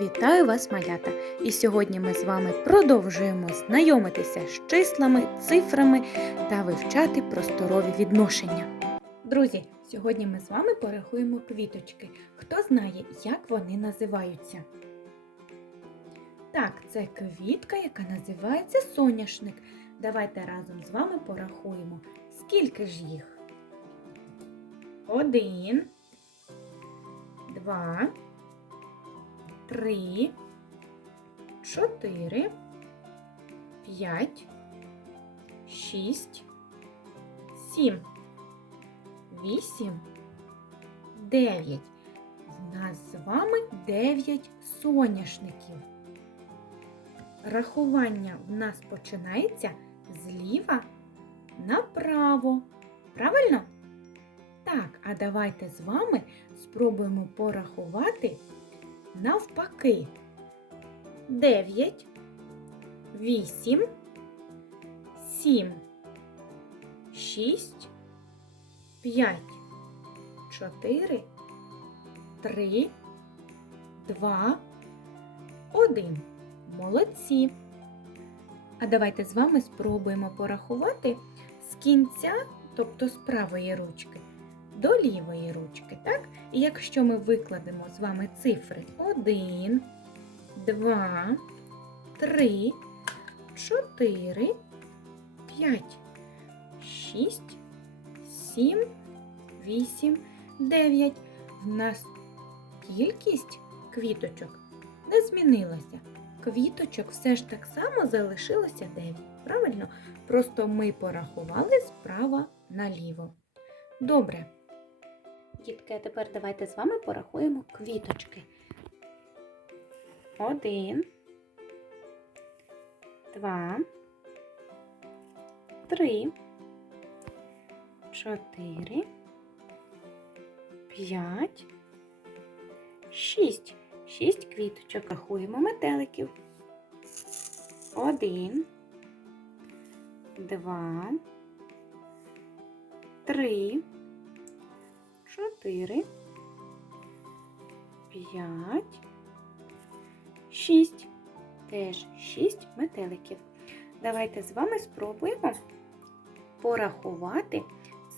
Вітаю вас, малята! І сьогодні ми з вами продовжуємо знайомитися з числами, цифрами та вивчати просторові відношення. Друзі, сьогодні ми з вами порахуємо квіточки. Хто знає, як вони називаються? Так, це квітка, яка називається соняшник. Давайте разом з вами порахуємо, скільки ж їх. Один, два, три, чотири, п'ять, шість, сім, вісім, дев'ять. В нас з вами дев'ять соняшників. Рахування в нас починається зліва направо. Правильно? Так, а давайте з вами спробуємо порахувати навпаки. 9, 8, 7, 6, 5, 4, 3, 2, 1. Молодці! А давайте з вами спробуємо порахувати з кінця, тобто з правої ручки, до лівої ручки, так? І якщо ми викладемо з вами цифри 1, 2, 3, 4, 5, 6, 7, 8, 9. В нас кількість квіточок не змінилася. Квіточок все ж так само залишилося 9. Правильно? Просто ми порахували справа наліво. Добре. Дітки, а тепер давайте з вами порахуємо квіточки. Один, два, три, чотири, п'ять, шість. Шість квіточок. Рахуємо метеликів. Один, два, три, чотири, п'ять, шість. Теж шість метеликів. Давайте з вами спробуємо порахувати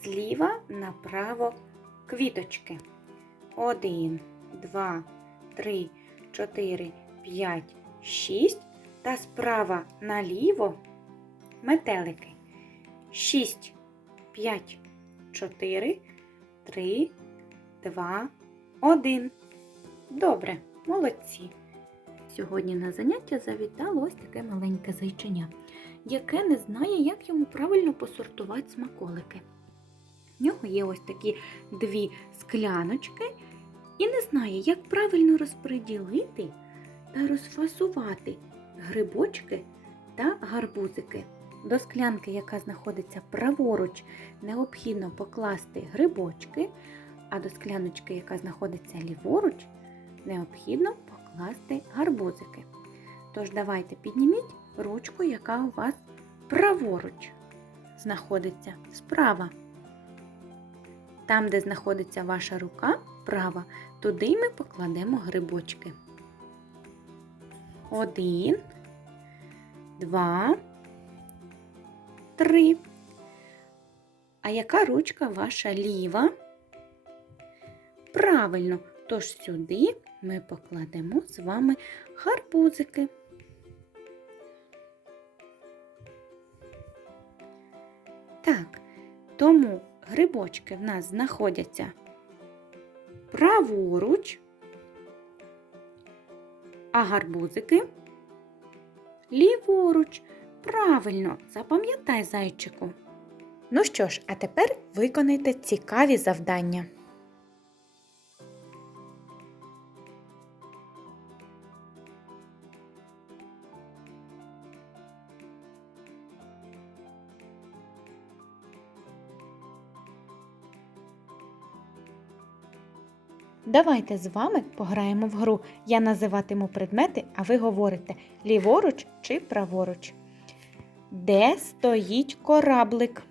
зліва направо квіточки. Один, два, три, чотири, п'ять, шість. Та справа наліво метелики. Шість, п'ять, чотири, три, два, один. Добре, молодці. Сьогодні на заняття завітало ось таке маленьке зайченя, яке не знає, як йому правильно посортувати смаколики. В нього є ось такі дві скляночки і не знає, як правильно розподілити та розфасувати грибочки та гарбузики. До склянки, яка знаходиться праворуч, необхідно покласти грибочки, а до скляночки, яка знаходиться ліворуч, необхідно покласти гарбузики. Тож давайте підніміть ручку, яка у вас праворуч знаходиться справа. Там, де знаходиться ваша рука права, туди ми покладемо грибочки. Один, два, три. А яка ручка ваша ліва? Правильно, тож сюди ми покладемо з вами гарбузики. Так, тому грибочки в нас знаходяться праворуч, а гарбузики ліворуч. Правильно, запам'ятай зайчику. Ну що ж, а тепер виконайте цікаві завдання. Давайте з вами пограємо в гру. Я називатиму предмети, а ви говорите ліворуч чи праворуч. Де стоїть кораблик?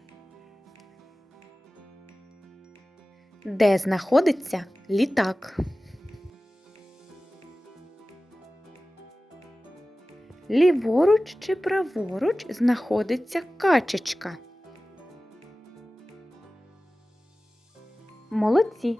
Де знаходиться літак? ліворуч чи праворуч знаходиться качечка? Молодці!